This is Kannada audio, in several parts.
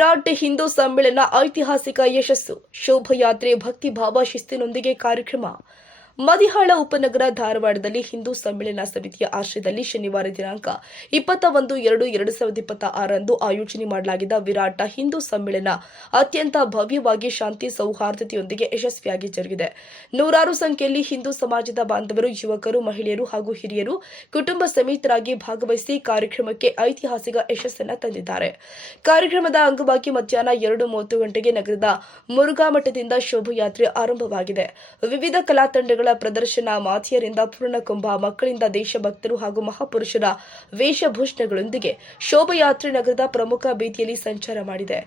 ವಿರಾಟ್ ಹಿಂದೂ ಸಮ್ಮೇಳನ ಐತಿಹಾಸಿಕ ಯಶಸ್ಸು. ಶೋಭಾಯಾತ್ರೆ ಭಕ್ತಿ ಭಾವ ಶಿಸ್ತಿನೊಂದಿಗೆ ಕಾರ್ಯಕ್ರಮ. ಮದಿಹಾಳ ಉಪನಗರ ಧಾರವಾಡದಲ್ಲಿ ಹಿಂದೂ ಸಮ್ಮೇಳನ ಸಮಿತಿಯ ಆಶ್ರಯದಲ್ಲಿ ಶನಿವಾರ ದಿನಾಂಕ 21/2/2026 ಆಯೋಜನೆ ಮಾಡಲಾಗಿದ್ದ ವಿರಾಟ್ ಹಿಂದೂ ಸಮ್ಮೇಳನ ಅತ್ಯಂತ ಭವ್ಯವಾಗಿ ಶಾಂತಿ ಸೌಹಾರ್ದತೆಯೊಂದಿಗೆ ಯಶಸ್ವಿಯಾಗಿ ಜರುಗಿದೆ. ನೂರಾರು ಸಂಖ್ಯೆಯಲ್ಲಿ ಹಿಂದೂ ಸಮಾಜದ ಬಾಂಧವರು, ಯುವಕರು, ಮಹಿಳೆಯರು ಹಾಗೂ ಹಿರಿಯರು ಕುಟುಂಬ ಸಮೇತರಾಗಿ ಭಾಗವಹಿಸಿ ಕಾರ್ಯಕ್ರಮಕ್ಕೆ ಐತಿಹಾಸಿಕ ಯಶಸ್ಸನ್ನು ತಂದಿದ್ದಾರೆ. ಕಾರ್ಯಕ್ರಮದ ಅಂಗವಾಗಿ ಮಧ್ಯಾಹ್ನ 2:30 ಗಂಟೆಗೆ ನಗರದ ಮುರುಘಾ ಮಠದಿಂದ ಶೋಭಾಯಾತ್ರೆ ಆರಂಭವಾಗಿದೆ. ವಿವಿಧ ಕಲಾ ತಂಡಗಳ ಪ್ರದರ್ಶನ, ಮಾತೆಯರಿಂದ ಪೂರ್ಣಕುಂಭ, ಮಕ್ಕಳಿಂದ ದೇಶಭಕ್ತರು ಹಾಗೂ ಮಹಾಪುರುಷರ ವೇಷಭೂಷಣಗಳೊಂದಿಗೆ ಶೋಭಾಯಾತ್ರೆ ನಗರದ ಪ್ರಮುಖ ಬೀದಿಯಲ್ಲಿ ಸಂಚಾರ ಮಾಡಿದೆ.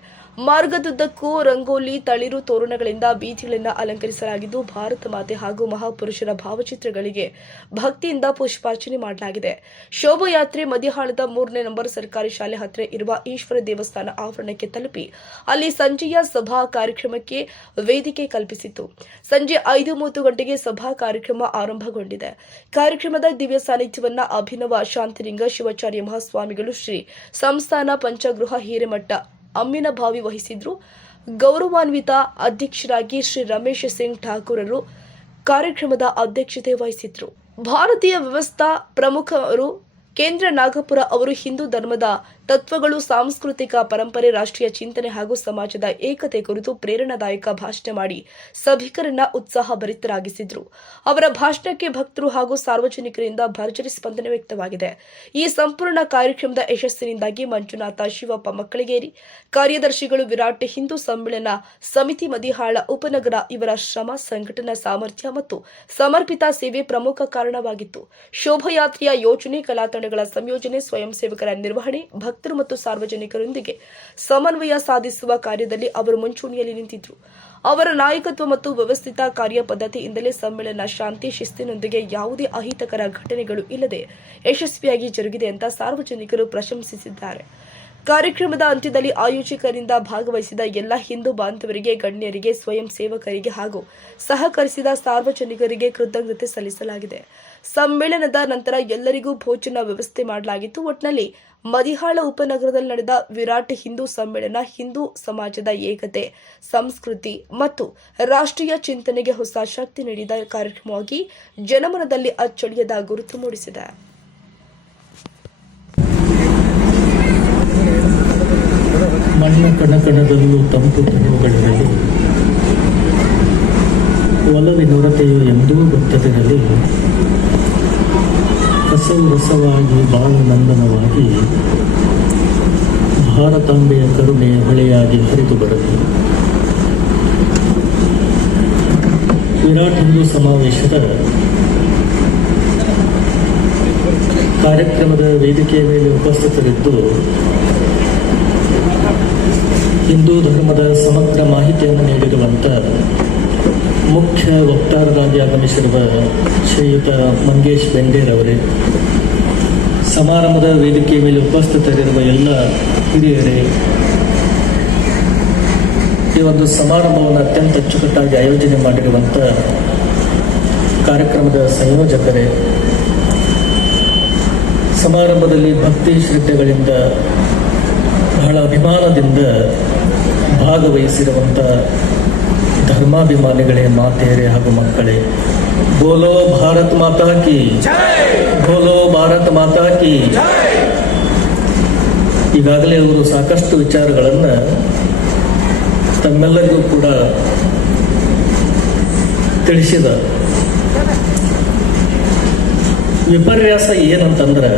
ಮಾರ್ಗದುದ್ದಕ್ಕೂ ರಂಗೋಲಿ, ತಳಿರು ತೋರಣಗಳಿಂದ ಬೀದಿಗಳನ್ನು ಅಲಂಕರಿಸಲಾಗಿದ್ದು, ಭಾರತ ಮಾತೆ ಹಾಗೂ ಮಹಾಪುರುಷರ ಭಾವಚಿತ್ರಗಳಿಗೆ ಭಕ್ತಿಯಿಂದ ಪುಷ್ಪಾರ್ಚನೆ ಮಾಡಲಾಗಿದೆ. ಶೋಭಾಯಾತ್ರೆ ಮದಿಹಾಳದ 3ನೇ ನಂಬರ್ ಸರ್ಕಾರಿ ಶಾಲೆ ಹತ್ತಿರ ಇರುವ ಈಶ್ವರ ದೇವಸ್ಥಾನ ಆವರಣಕ್ಕೆ ತಲುಪಿ ಅಲ್ಲಿ ಸಂಜೆಯ ಸಭಾ ಕಾರ್ಯಕ್ರಮಕ್ಕೆ ವೇದಿಕೆ ಕಲ್ಪಿಸಿತು. ಸಂಜೆ 5:30 ಗಂಟೆಗೆ ಸಭಾ ಕಾರ್ಯಕ್ರಮ ಆರಂಭಗೊಂಡಿದೆ. ಕಾರ್ಯಕ್ರಮದ ದಿವ್ಯ ಸಾನ್ನಿಧ್ಯವನ್ನ ಅಭಿನವ ಶಾಂತಿಲಿಂಗ ಶಿವಾಚಾರ್ಯ ಮಹಾಸ್ವಾಮಿಗಳು, ಶ್ರೀ ಸಂಸ್ಥಾನ ಪಂಚಗೃಹ ಹಿರೇಮಠ ಅಮ್ಮಿನಭಾವಿ ವಹಿಸಿದ್ರು. ಗೌರವಾನ್ವಿತ ಅಧ್ಯಕ್ಷರಾಗಿ ಶ್ರೀ ರಮೇಶ್ ಸಿಂಗ್ ಠಾಕೂರರು ಕಾರ್ಯಕ್ರಮದ ಅಧ್ಯಕ್ಷತೆ ವಹಿಸಿದ್ರು. ಭಾರತೀಯ ವ್ಯವಸ್ಥಾ ಪ್ರಮುಖರು ಕೇಂದ್ರ ನಾಗಪುರ ಅವರು ಹಿಂದೂ ಧರ್ಮದ ತತ್ವಗಳು, ಸಾಂಸ್ಕೃತಿಕ ಪರಂಪರೆ, ರಾಷ್ಟ್ರೀಯ ಚಿಂತನೆ ಹಾಗೂ ಸಮಾಜದ ಏಕತೆ ಕುರಿತು ಪ್ರೇರಣಾದಾಯಕ ಭಾಷಣ ಮಾಡಿ ಸಭಿಕರನ್ನ ಉತ್ಸಾಹಭರಿತರಾಗಿಸಿದ್ರು. ಅವರ ಭಾಷಣಕ್ಕೆ ಭಕ್ತರು ಹಾಗೂ ಸಾರ್ವಜನಿಕರಿಂದ ಭರ್ಜರಿ ಸ್ಪಂದನೆ ವ್ಯಕ್ತವಾಗಿದೆ. ಈ ಸಂಪೂರ್ಣ ಕಾರ್ಯಕ್ರಮದ ಯಶಸ್ಸಿನಿಂದಾಗಿ ಮಂಜುನಾಥ ಶಿವಪ್ಪ ಮಕ್ಕಳಿಗೇರಿ, ಕಾರ್ಯದರ್ಶಿಗಳು, ವಿರಾಟ್ ಹಿಂದೂ ಸಮ್ಮೇಳನ ಸಮಿತಿ ಮದಿಹಾಳ ಉಪನಗರ ಇವರ ಶ್ರಮ, ಸಂಘಟನಾ ಸಾಮರ್ಥ್ಯ ಮತ್ತು ಸಮರ್ಪಿತ ಸೇವೆ ಪ್ರಮುಖ ಕಾರಣವಾಗಿತ್ತು. ಶೋಭಾಯಾತ್ರೆಯ ಯೋಜನೆ, ಕಲಾ ತಂಡಗಳ ಸಂಯೋಜನೆ, ಸ್ವಯಂ ಸೇವಕರ ನಿರ್ವಹಣೆ, ಭಕ್ತರು ಮತ್ತು ಸಾರ್ವಜನಿಕರೊಂದಿಗೆ ಸಮನ್ವಯ ಸಾಧಿಸುವ ಕಾರ್ಯದಲ್ಲಿ ಅವರು ಮುಂಚೂಣಿಯಲ್ಲಿ ನಿಂತಿದ್ರು. ಅವರ ನಾಯಕತ್ವ ಮತ್ತು ವ್ಯವಸ್ಥಿತ ಕಾರ್ಯ ಪದ್ಧತಿಯಿಂದಲೇ ಸಮ್ಮೇಳನ ಶಾಂತಿ ಶಿಸ್ತಿನೊಂದಿಗೆ ಯಾವುದೇ ಅಹಿತಕರ ಘಟನೆಗಳು ಇಲ್ಲದೆ ಯಶಸ್ವಿಯಾಗಿ ಜರುಗಿದೆ ಅಂತ ಸಾರ್ವಜನಿಕರು ಪ್ರಶಂಸಿಸಿದ್ದಾರೆ. ಕಾರ್ಯಕ್ರಮದ ಅಂತ್ಯದಲ್ಲಿ ಆಯೋಜಕರಿಂದ ಭಾಗವಹಿಸಿದ ಎಲ್ಲ ಹಿಂದೂ ಬಾಂಧವರಿಗೆ, ಗಣ್ಯರಿಗೆ, ಸ್ವಯಂ ಸೇವಕರಿಗೆ ಹಾಗೂ ಸಹಕರಿಸಿದ ಸಾರ್ವಜನಿಕರಿಗೆ ಕೃತಜ್ಞತೆ ಸಲ್ಲಿಸಲಾಗಿದೆ. ಸಮ್ಮೇಳನದ ನಂತರ ಎಲ್ಲರಿಗೂ ಭೋಜನ ವ್ಯವಸ್ಥೆ ಮಾಡಲಾಗಿತ್ತು. ಒಟ್ನಲ್ಲಿ ಮದಿಹಾಳ ಉಪನಗರದಲ್ಲಿ ನಡೆದ ವಿರಾಟ್ ಹಿಂದೂ ಸಮ್ಮೇಳನ ಹಿಂದೂ ಸಮಾಜದ ಏಕತೆ, ಸಂಸ್ಕೃತಿ ಮತ್ತು ರಾಷ್ಟ್ರೀಯ ಚಿಂತನೆಗೆ ಹೊಸ ಶಕ್ತಿ ನೀಡಿದ ಕಾರ್ಯಕ್ರಮವಾಗಿ ಜನಮನದಲ್ಲಿ ಅಚ್ಚಳಿಯದ ಗುರುತು ಮೂಡಿಸಿದೆ. ಮಣ್ಣ ಕಣಕಣದಲ್ಲೂ ತಂಪು ತನುವುಗಳಲ್ಲಿ ಒಲವಿನೊರತೆಯು ಎಂದೂ ಗೊತ್ತದಿರಲಿ, ಕಸವು ರಸವಾಗಿ ಬಾಳು ನಂದನವಾಗಿ ಭಾರತಾಂಬೆಯ ಕರುಣೆ ಹೊಳೆಯಾಗಿ ಹರಿದು ಬರಲಿ. ವಿರಾಟ್ ಹಿಂದೂ ಸಮಾವೇಶದ ಕಾರ್ಯಕ್ರಮದ ವೇದಿಕೆಯ ಮೇಲೆ ಉಪಸ್ಥಿತರಿದ್ದು ಹಿಂದೂ ಧರ್ಮದ ಸಮಗ್ರ ಮಾಹಿತಿಯನ್ನು ನೀಡಿರುವಂಥ ಮುಖ್ಯ ವಕ್ತಾರರಾಗಿ ಆಗಮಿಸಿರುವ ಶ್ರೀಯುತ ಮಂಗೇಶ್ ಬೆಂಡೇರವರೇ, ಸಮಾರಂಭದ ವೇದಿಕೆಯ ಮೇಲೆ ಉಪಸ್ಥಿತರಿರುವ ಎಲ್ಲ ಹಿರಿಯರೇ, ಈ ಒಂದು ಸಮಾರಂಭವನ್ನು ಅತ್ಯಂತ ಅಚ್ಚುಕಟ್ಟಾಗಿ ಆಯೋಜನೆ ಮಾಡಿರುವಂಥ ಕಾರ್ಯಕ್ರಮದ ಸಂಯೋಜಕರೇ, ಸಮಾರಂಭದಲ್ಲಿ ಭಕ್ತಿ ಶ್ರದ್ಧೆಗಳಿಂದ ಬಹಳ ಅಭಿಮಾನದಿಂದ ಭಾಗವಹಿಸಿರುವಂಥ ಧರ್ಮಾಭಿಮಾನಿಗಳೇ, ಮಾತೆಯರೇ ಹಾಗೂ ಮಕ್ಕಳೇ, ಬೋಲೋ ಭಾರತ್ ಮಾತಾ ಕಿ ಬೋಲೋ ಭಾರತ್ ಮಾತಾ ಕಿ. ಈಗಾಗಲೇ ಅವರು ಸಾಕಷ್ಟು ವಿಚಾರಗಳನ್ನು ತಮ್ಮೆಲ್ಲರಿಗೂ ಕೂಡ ತಿಳಿಸಿದ. ವಿಪರ್ಯಾಸ ಏನಂತಂದ್ರೆ,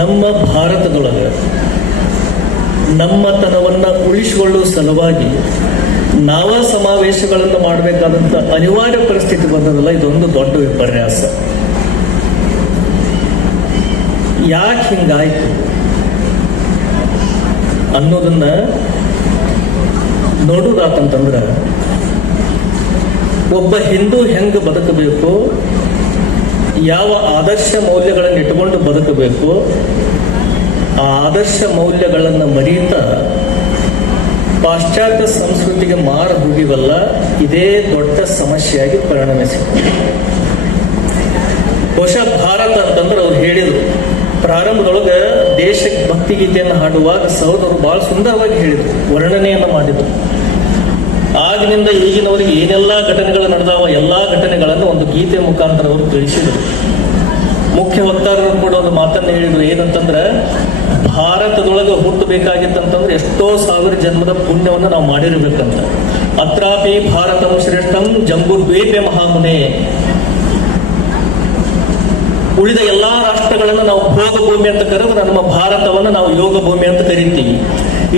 ನಮ್ಮ ಭಾರತದೊಳಗೆ ನಮ್ಮತನವನ್ನು ಉಳಿಸಿಕೊಳ್ಳುವ ಸಲುವಾಗಿ ನಾವ ಸಮಾವೇಶಗಳನ್ನು ಮಾಡಬೇಕಾದಂಥ ಅನಿವಾರ್ಯ ಪರಿಸ್ಥಿತಿ ಬಂದದಲ್ಲ, ಇದೊಂದು ದೊಡ್ಡ ವಿಪರ್ಯಾಸ. ಯಾಕೆ ಹಿಂಗಾಯ್ತು ಅನ್ನೋದನ್ನ ನೋಡುವುದಾತಂತಂದ್ರೆ, ಒಬ್ಬ ಹಿಂದೂ ಹೆಂಗೆ ಬದುಕಬೇಕು, ಯಾವ ಆದರ್ಶ ಮೌಲ್ಯಗಳನ್ನು ಇಟ್ಟುಕೊಂಡು ಬದುಕಬೇಕು, ಆ ಆದರ್ಶ ಮೌಲ್ಯಗಳನ್ನು ಮರೀತಾ ಪಾಶ್ಚಾತ್ಯ ಸಂಸ್ಕೃತಿಗೆ ಮಾರು ಹೋಗಿವಲ್ಲ, ಇದೇ ದೊಡ್ಡ ಸಮಸ್ಯೆಯಾಗಿ ಪರಿಣಮಿಸಿದೆ. ಬಹುಶಃ ಭಾರತ ಅಂತಂದ್ರೆ ಅವ್ರು ಹೇಳಿದರು, ಪ್ರಾರಂಭದೊಳಗೆ ದೇಶ ಭಕ್ತಿ ಗೀತೆಯನ್ನು ಹಾಡುವಾಗ ಸಹೋದರರು ಬಹಳ ಸುಂದರವಾಗಿ ಹೇಳಿದರು, ವರ್ಣನೆಯನ್ನು ಮಾಡಿದರು. ಆಗಿನಿಂದ ಈಗಿನವರಿಗೆ ಏನೆಲ್ಲ ಘಟನೆಗಳು ನಡೆದಾವ ಎಲ್ಲಾ ಘಟನೆಗಳನ್ನು ಒಂದು ಗೀತೆ ಮುಖಾಂತರ ಅವರು ತಿಳಿಸಿದರು. ಮುಖ್ಯ ವಕ್ತಾರರು ಕೂಡ ಒಂದು ಮಾತನ್ನು ಹೇಳಿದ್ರು, ಏನಂತಂದ್ರೆ ಭಾರತದೊಳಗೆ ಹುಟ್ಟಬೇಕಾಗಿತ್ತಂತಂದ್ರೆ ಎಷ್ಟೋ ಸಾವಿರ ಜನ್ಮದ ಪುಣ್ಯವನ್ನು ನಾವು ಮಾಡಿರ್ಬೇಕಂತ. ಅತ್ರಾಪಿ ಭಾರತಂ ಶ್ರೇಷ್ಠಂ ಜಂಬುದ್ವೀಪೆ ಮಹಾಮುನೆ. ಉಳಿದ ಎಲ್ಲಾ ರಾಷ್ಟ್ರಗಳನ್ನು ನಾವು ಭೋಗ ಭೂಮಿ ಅಂತ ಕರೆದ್ರೆ ನಮ್ಮ ಭಾರತವನ್ನು ನಾವು ಯೋಗ ಭೂಮಿ ಅಂತ ಕರಿತೀವಿ.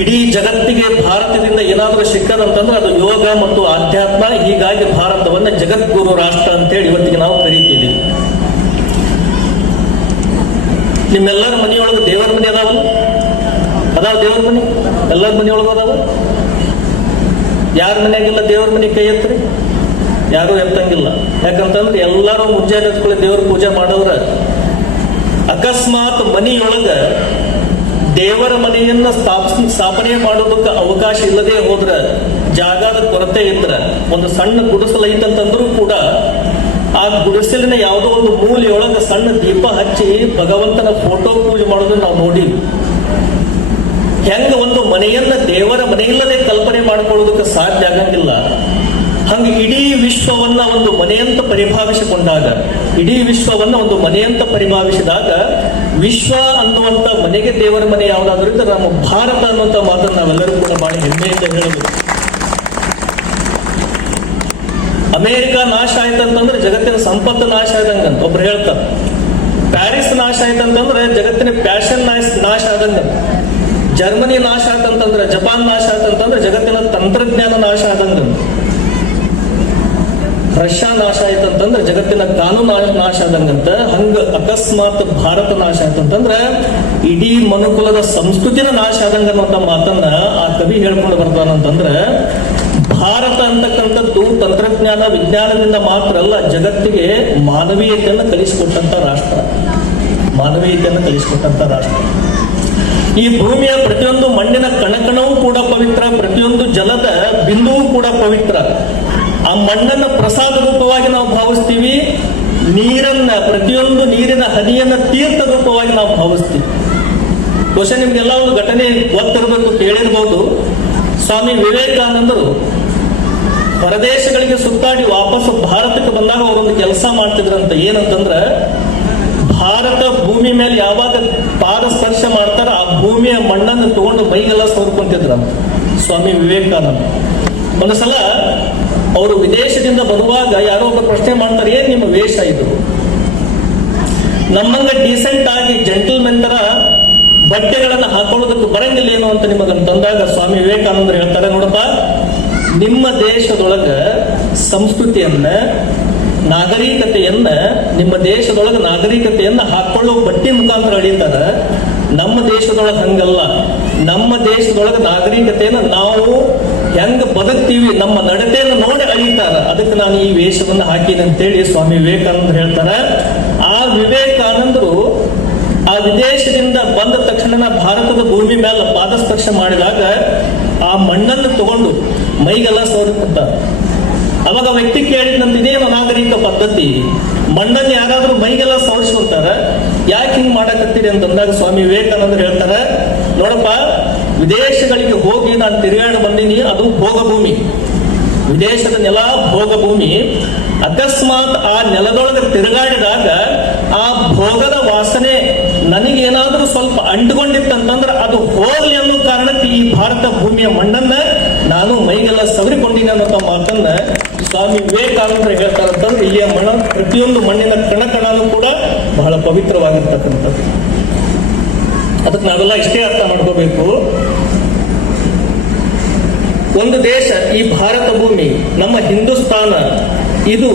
ಇಡೀ ಜಗತ್ತಿಗೆ ಭಾರತದಿಂದ ಏನಾದರೂ ಸಿಕ್ಕದಂತಂದ್ರೆ ಅದು ಯೋಗ ಮತ್ತು ಆಧ್ಯಾತ್ಮ. ಹೀಗಾಗಿ ಭಾರತವನ್ನ ಜಗದ್ಗುರು ರಾಷ್ಟ್ರ ಅಂತೇಳಿ ಇವತ್ತಿಗೆ ನಾವು ಕರಿತೀವಿ. ನಿಮ್ಮೆಲ್ಲರ ಮನೆಯೊಳಗೆ ದೇವರ ಮನೆ ಅದಾವ ದೇವರ ಮನೆ ಎಲ್ಲರ ಮನೆಯೊಳಗೆ ಅದಾವ. ಯಾರ ಮನೆಯಾಗಿಲ್ಲ ದೇವರ ಮನೆ ಕೈ ಎತ್ತರಿ, ಯಾರು ಎತ್ತಂಗಿಲ್ಲ. ಯಾಕಂತಂದ್ರೆ ಎಲ್ಲರೂ ಮುಂಜಾನೆ ಎತ್ಕೊಳ್ಳಿ ದೇವ್ರ ಪೂಜೆ ಮಾಡೋರ. ಅಕಸ್ಮಾತ್ ಮನೆಯೊಳಗ ದೇವರ ಮನೆಯನ್ನ ಸ್ಥಾಪನೆ ಮಾಡೋದಕ್ಕೆ ಅವಕಾಶ ಇಲ್ಲದೆ ಹೋದ್ರ, ಜಾಗದ ಕೊರತೆ ಇದ್ರ, ಒಂದು ಸಣ್ಣ ಗುಡಿಸಲು ಐತಂತಂದ್ರೂ ಕೂಡ ಆ ಗುಡಿಸಲಿನ ಯಾವುದೋ ಒಂದು ಮೂಲೆಯೊಳಗೆ ಸಣ್ಣ ದೀಪ ಹಚ್ಚಿ ಭಗವಂತನ ಫೋಟೋ ಪೂಜೆ ಮಾಡೋದನ್ನ ನಾವು ನೋಡಿವಿ. ಹೆಂಗ ಒಂದು ಮನೆಯನ್ನ ದೇವರ ಮನೆಯಿಲ್ಲದೆ ಕಲ್ಪನೆ ಮಾಡ್ಕೊಳ್ಳೋದಕ್ಕೆ ಸಾಧ್ಯ ಆಗಂಗಿಲ್ಲ, ಹಂಗೆ ಇಡೀ ವಿಶ್ವವನ್ನ ಒಂದು ಮನೆಯಂತ ಪರಿಭಾವಿಸಿಕೊಂಡಾಗ, ಇಡೀ ವಿಶ್ವವನ್ನ ಒಂದು ಮನೆಯಂತ ಪರಿಭಾವಿಸಿದಾಗ, ವಿಶ್ವ ಅನ್ನುವಂತ ಮನೆಗೆ ದೇವರ ಮನೆ ಯಾವುದಾದ್ರೂ ಇದ್ರೆ ನಮ್ಮ ಭಾರತ ಅನ್ನುವಂತ ಮಾತನ್ನು ನಾವೆಲ್ಲರೂ ಕೂಡ ಬಹಳ ಹೆಮ್ಮೆಯಿಂದ ಹೇಳಬೇಕು. ಅಮೆರಿಕ ನಾಶ ಆಯ್ತಂತಂದ್ರೆ ಜಗತ್ತಿನ ಸಂಪತ್ತು ನಾಶ ಆದಂಗಂತ ಒಬ್ರು ಹೇಳ್ತಾರೆ. ಪ್ಯಾರಿಸ್ ನಾಶ ಆಯ್ತಂತಂದ್ರೆ ಜಗತ್ತಿನ ಪ್ಯಾಷನ್ ನಾಶ ಆದಂಗ. ಜರ್ಮನಿ ನಾಶ ಆಯ್ತಂತಂದ್ರೆ, ಜಪಾನ್ ನಾಶ ಆಯ್ತಂತಂದ್ರೆ ಜಗತ್ತಿನ ತಂತ್ರಜ್ಞಾನ ನಾಶ ಆದಂಗ. ರಷ್ಯಾ ನಾಶ ಆಯ್ತಂತಂದ್ರೆ ಜಗತ್ತಿನ ಕಾನೂನು ನಾಶ ಆದಂಗಂತ. ಹಂಗ ಅಕಸ್ಮಾತ್ ಭಾರತ ನಾಶ ಆಯ್ತಂತಂದ್ರೆ ಇಡೀ ಮನುಕುಲದ ಸಂಸ್ಕೃತಿನ ನಾಶ ಆದಂಗ ಅನ್ನುವಂತ ಮಾತನ್ನ ಆ ಕವಿ ಹೇಳ್ಕೊಂಡು ಬರ್ತಾನಂತಂದ್ರೆ, ಭಾರತ ಅಂತಕ್ಕಂಥದ್ದು ತಂತ್ರಜ್ಞಾನ ವಿಜ್ಞಾನದಿಂದ ಮಾತ್ರ ಅಲ್ಲ, ಜಗತ್ತಿಗೆ ಮಾನವೀಯತೆಯನ್ನು ಕಲಿಸಿಕೊಟ್ಟಂತ ರಾಷ್ಟ್ರ. ಮಾನವೀಯತೆಯನ್ನು ಕಲಿಸಿಕೊಟ್ಟಂತ ರಾಷ್ಟ್ರ. ಈ ಭೂಮಿಯ ಪ್ರತಿಯೊಂದು ಮಣ್ಣಿನ ಕಣಕಣವೂ ಕೂಡ ಪವಿತ್ರ, ಪ್ರತಿಯೊಂದು ಜಲದ ಬಿಂದುವು ಕೂಡ ಪವಿತ್ರ. ಆ ಮಣ್ಣನ್ನ ಪ್ರಸಾದ ರೂಪವಾಗಿ ನಾವು ಭಾವಿಸ್ತೀವಿ, ನೀರನ್ನ, ಪ್ರತಿಯೊಂದು ನೀರಿನ ಹನಿಯನ್ನ ತೀರ್ಥ ರೂಪವಾಗಿ ನಾವು ಭಾವಿಸ್ತೀವಿ. ಬಹುಶಃ ನಿಮ್ಗೆಲ್ಲ ಒಂದು ಘಟನೆ ಗೊತ್ತಿರಬೇಕು, ಕೇಳಿರ್ಬೋದು. ಸ್ವಾಮಿ ವಿವೇಕಾನಂದರು ಹೊರದೇಶಗಳಿಗೆ ಸುತ್ತಾಡಿ ವಾಪಸ್ ಭಾರತಕ್ಕೆ ಬಂದಾಗ ಅವರೊಂದು ಕೆಲಸ ಮಾಡ್ತಿದ್ರಂತ. ಏನಂತಂದ್ರೆ, ಭಾರತ ಭೂಮಿ ಮೇಲೆ ಯಾವಾಗ ಪಾದ ಸ್ಪರ್ಶ ಮಾಡ್ತಾರ ಆ ಭೂಮಿಯ ಮಣ್ಣನ್ನು ತಗೊಂಡು ಮೈಗೆಲ್ಲ ಸೋರ್ಕೊಂತಿದ್ರಂತ ಸ್ವಾಮಿ ವಿವೇಕಾನಂದ. ಒಂದು ಸಲ ಅವರು ವಿದೇಶದಿಂದ ಬರುವಾಗ ಯಾರೋ ಒಬ್ಬ ಪ್ರಶ್ನೆ ಮಾಡ್ತಾರೆ, ಏನ್ ನಿಮ್ಮ ವೇಷ ಇದು? ನಮ್ಮಂಗ ಡೀಸೆಂಟ್ ಆಗಿ ಜೆಂಟಲ್ಮೆನ್ ತರ ಬಟ್ಟೆಗಳನ್ನು ಹಾಕೊಳ್ಳೋದಕ್ಕೆ ಬರಂಗಿಲ್ಲ ಏನು ಅಂತ ನಿಮಗಂತಂದಾಗ ಸ್ವಾಮಿ ವಿವೇಕಾನಂದರು ಹೇಳ್ತಾರೆ, ನೋಡಪ್ಪ, ನಿಮ್ಮ ದೇಶದೊಳಗ ಸಂಸ್ಕೃತಿಯನ್ನ, ನಾಗರಿಕತೆಯನ್ನ, ನಿಮ್ಮ ದೇಶದೊಳಗ ನಾಗರಿಕತೆಯನ್ನ ಹಾಕೊಳ್ಳೋ ಬಟ್ಟೆ ಮುಖಾಂತರ ಅಳಿತಾರ. ನಮ್ಮ ದೇಶದೊಳಗೆ ಹಂಗಲ್ಲ. ನಮ್ಮ ದೇಶದೊಳಗೆ ನಾಗರಿಕತೆಯನ್ನ ನಾವು ಹೆಂಗ ಬದುಕ್ತೀವಿ, ನಮ್ಮ ನಡತೆಯನ್ನು ನೋಡಿ ಅಳಿತಾರ. ಅದಕ್ಕೆ ನಾನು ಈ ವೇಷವನ್ನು ಹಾಕಿದೆ ಅಂತೇಳಿ ಸ್ವಾಮಿ ವಿವೇಕಾನಂದರು ಹೇಳ್ತಾರೆ. ಆ ವಿವೇಕಾನಂದರು ಆ ವಿದೇಶದಿಂದ ಬಂದ ತಕ್ಷಣ ಭಾರತದ ಭೂಮಿ ಮೇಲೆ ಪಾದಸ್ಪರ್ಶ ಮಾಡಿದಾಗ ಆ ಮಣ್ಣನ್ನು ತಗೊಂಡು ಮೈಗೆಲ್ಲ ಸೋರುತ್ತಾರೆ. ಅವಾಗ ವ್ಯಕ್ತಿ ಕೇಳಿದಂತ ಇದೇನು ನಾಗರಿಕ ಪದ್ಧತಿ, ಮಣ್ಣನ್ನು ಯಾರಾದ್ರೂ ಮೈಗೆಲ್ಲ ಸವರಿಸ್ಕೊಂತಾರ, ಯಾಕೆ ಹಿಂಗ್ ಮಾಡಕತ್ತೀರಿ ಅಂತಂದಾಗ ಸ್ವಾಮಿ ವಿವೇಕಾನಂದರು ಹೇಳ್ತಾರೆ, ನೋಡಪ್ಪ, ವಿದೇಶಗಳಿಗೆ ಹೋಗಿ ನಾನು ತಿರುಗಾಡಿ ಬಂದೀನಿ, ಅದು ಭೋಗ ಭೂಮಿ. ವಿದೇಶದ ನೆಲ ಭೋಗ ಭೂಮಿ. ಅಕಸ್ಮಾತ್ ಆ ನೆಲದೊಳಗೆ ತಿರುಗಾಡಿದಾಗ ಆ ಭೋಗದ ವಾಸನೆ ನನಗೇನಾದ್ರೂ ಸ್ವಲ್ಪ ಅಂಟುಕೊಂಡಿತ್ತಂತಂದ್ರೆ ಅದು ಹೋಗ್ಲಿ ಅನ್ನೋ ಕಾರಣಕ್ಕೆ ಈ ಭಾರತ ಭೂಮಿಯ ಮಣ್ಣನ್ನ ನಾನು ಮೈಗೆಲ್ಲ ಸವರಿಕೊಂಡಿನಿ ಅನ್ನೋ ಮಾತನ್ನ ಸ್ವಾಮಿ ವಿವೇಕಾನಂದರು ಹೇಳ್ತಾರಂತಂದ್ರೆ, ಇಲ್ಲಿಯ ಮಣ್ಣ, ಪ್ರತಿಯೊಂದು ಮಣ್ಣಿನ ಕಣಕಣನೂ ಕೂಡ ಬಹಳ ಪವಿತ್ರವಾಗಿರ್ತಕ್ಕಂಥದ್ದು. ಅದಕ್ಕೆ ನಾವೆಲ್ಲ ಇಷ್ಟೇ ಅರ್ಥ ಮಾಡ್ಕೋಬೇಕು. ಒಂದು ದೇಶ, ಈ ಭಾರತ ಭೂಮಿ, ನಮ್ಮ ಹಿಂದೂಸ್ತಾನ, ಇದು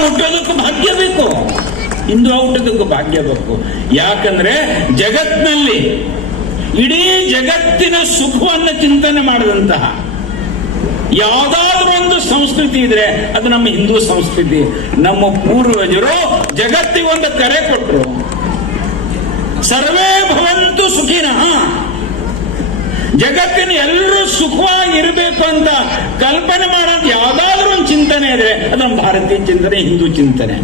ಹುಟ್ಟೋದಕ್ಕೂ ಭಾಗ್ಯ ಬೇಕು, ಹಿಂದೂ ಹುಟ್ಟೋದಕ್ಕೂ ಭಾಗ್ಯ ಬೇಕು. ಯಾಕಂದ್ರೆ ಜಗತ್ತಿನಲ್ಲಿ ಇಡೀ ಜಗತ್ತಿನ ಸುಖವನ್ನು ಚಿಂತನೆ ಮಾಡಿದಂತಹ ಯಾವ್ದಾದ್ರೂ ಒಂದು ಸಂಸ್ಕೃತಿ ಇದ್ರೆ ಅದು ನಮ್ಮ ಹಿಂದೂ ಸಂಸ್ಕೃತಿ. ನಮ್ಮ ಪೂರ್ವಜರು ಜಗತ್ತಿಗೊಂದು ಕರೆ ಕೊಟ್ಟರು, ಸರ್ವೇ ಭವಂತು ಸುಖಿನಃ. ಜಗತ್ತಿನ ಎಲ್ಲರೂ ಸುಖವಾಗಿರ್ಬೇಕು ಅಂತ ಕಲ್ಪನೆ ಮಾಡೋದು ಯಾವ್ದಾದ್ರೂ ಒಂದು ಚಿಂತನೆ ಇದ್ರೆ ಅದು ನಮ್ಮ ಭಾರತೀಯ ಚಿಂತನೆ, ಹಿಂದೂ ಚಿಂತನೆ.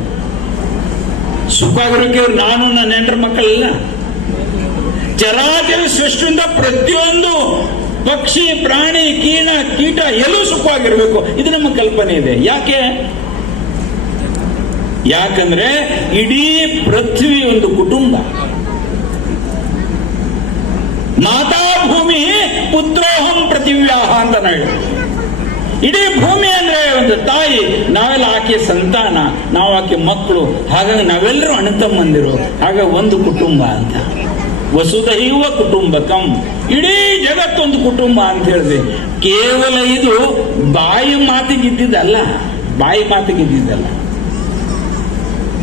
ಸುಖವಾಗಿರೋಕೆ ನಾನು ನನ್ನ ಹೆಂಡ್ರ ಮಕ್ಕಳೆಲ್ಲ ಚರಾಚರ ಸೃಷ್ಟಿಯಿಂದ ಪ್ರತಿಯೊಂದು ಪಕ್ಷಿ ಪ್ರಾಣಿ ಕೀಟ ಎಲ್ಲೂ ಸುಖವಾಗಿರ್ಬೇಕು, ಇದು ನಮ್ಮ ಕಲ್ಪನೆ ಇದೆ. ಯಾಕಂದ್ರೆ ಇಡೀ ಪೃಥ್ವಿ ಒಂದು ಕುಟುಂಬ. ಮಾತಾ ಭೂಮಿ ಪುತ್ರೋಹಂ ಪೃಥಿವ್ಯಾಹ ಅಂತ ಹೇಳಿ, ಇಡೀ ಭೂಮಿ ಅಂದ್ರೆ ಒಂದು ತಾಯಿ, ನಾವೆಲ್ಲ ಆಕೆ ಸಂತಾನ, ನಾವು ಆಕೆ ಮಕ್ಕಳು, ಹಾಗಾಗಿ ನಾವೆಲ್ಲರೂ ಅಣ್ಣತಮ್ಮಂದಿರು, ಹಾಗಾಗಿ ಒಂದು ಕುಟುಂಬ ಅಂತ. ವಸುಧೈವ ಕುಟುಂಬಕಂ, ಇಡೀ ಜಗತ್ತೊಂದು ಕುಟುಂಬ ಅಂತ ಹೇಳಿದೆ. ಕೇವಲ ಇದು ಬಾಯಿ ಮಾತಿಗಿದ್ದಿದ್ದಲ್ಲ,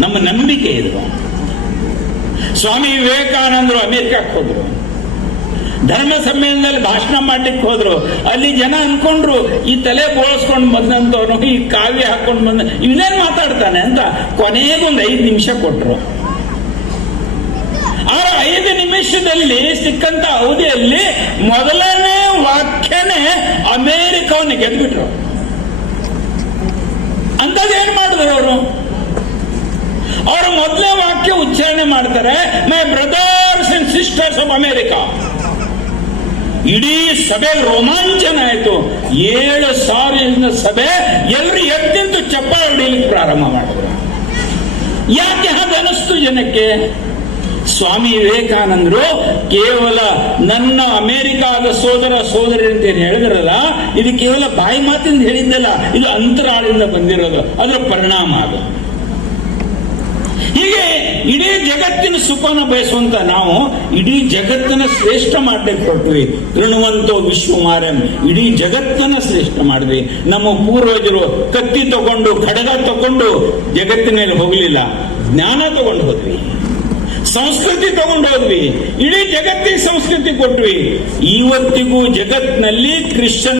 ನಮ್ಮ ನಂಬಿಕೆ ಇದು. ಸ್ವಾಮಿ ವಿವೇಕಾನಂದರು ಅಮೆರಿಕಕ್ಕೆ ಹೋದ್ರು, ಧರ್ಮ ಸಮ್ಮೇಳನದಲ್ಲಿ ಭಾಷಣ ಮಾಡ್ಲಿಕ್ಕೆ ಹೋದ್ರು. ಅಲ್ಲಿ ಜನ ಅನ್ಕೊಂಡ್ರು ಈ ತಲೆ ಬೋಳಿಸ್ಕೊಂಡು ಬಂದಂತವನು, ಈ ಕಾವ್ಯ ಹಾಕೊಂಡು ಬಂದ, ಇವನೇನ್ ಮಾತಾಡ್ತಾನೆ ಅಂತ. ಕೊನೆಗೊಂದು 5 ನಿಮಿಷ ಕೊಟ್ರು. ಆ 5 ನಿಮಿಷದಲ್ಲಿ ಸಿಕ್ಕಂತ ಅವಧಿಯಲ್ಲಿ ಮೊದಲನೇ ವಾಕ್ಯನೇ ಅಮೇರಿಕವನ್ನು ಗೆದ್ಬಿಟ್ರು. ಅಂತದೇನ್ ಮಾಡಿದ್ರು ಅವರು ಮೊದಲನೇ ವಾಕ್ಯ ಉಚ್ಚಾರಣೆ ಮಾಡ್ತಾರೆ, my brothers and sisters of America. ಇಡೀ ಸಭೆ ರೋಮಾಂಚನ ಆಯ್ತು. 7,000 ಸಭೆ, ಎಲ್ಲರೂ ಎದ್ದಿಂತು ಚಪ್ಪಾಳೆ ಹೊಡಿಲಿಕ್ಕೆ ಪ್ರಾರಂಭ ಮಾಡಿದ್ರು. ಯಾಕೆ ಹಾಗನಿಸ್ತು ಜನಕ್ಕೆ? ಸ್ವಾಮಿ ವಿವೇಕಾನಂದರು ಕೇವಲ ನನ್ನ ಅಮೆರಿಕಾದ ಸೋದರ ಸೋದರಿ ಅಂತ ಏನು ಹೇಳಿದ್ರಲ್ಲ, ಇದು ಕೇವಲ ಬಾಯಿ ಮಾತಿಂದ ಹೇಳಿದ್ದಲ್ಲ, ಇದು ಅಂತರಾಳದಿಂದ ಬಂದಿರೋದು, ಅದರ ಪರಿಣಾಮ ಅದು. ಹೀಗೆ ಇಡೀ ಜಗತ್ತಿನ ಸುಖನ ಬಯಸುವಂತ ನಾವು ಇಡೀ ಜಗತ್ತನ್ನ ಶ್ರೇಷ್ಠ ಮಾಡ್ಲಿಕ್ಕೆ ಹೊರಟ್ವಿ. ತೃಣವಂತೋ ವಿಶ್ವಮಾರ್ಯಂ, ಇಡೀ ಜಗತ್ತನ್ನ ಶ್ರೇಷ್ಠ ಮಾಡಿದ್ವಿ. ನಮ್ಮ ಪೂರ್ವಜರು ಕತ್ತಿ ತಗೊಂಡು ಖಡ್ಗ ತಗೊಂಡು ಜಗತ್ತಿನಲ್ಲಿ ಹೋಗ್ಲಿಲ್ಲ, ಜ್ಞಾನ ತಗೊಂಡು ಹೋದ್ವಿ, ಸಂಸ್ಕೃತಿ ತಗೊಂಡು ಹೋದ್ವಿ, ಇಡೀ ಜಗತ್ತಿಗೆ ಸಂಸ್ಕೃತಿ ಕೊಟ್ವಿ. ಇವತ್ತಿಗೂ ಜಗತ್ತಿನಲ್ಲಿ ಕ್ರಿಶ್ಚಿಯನ್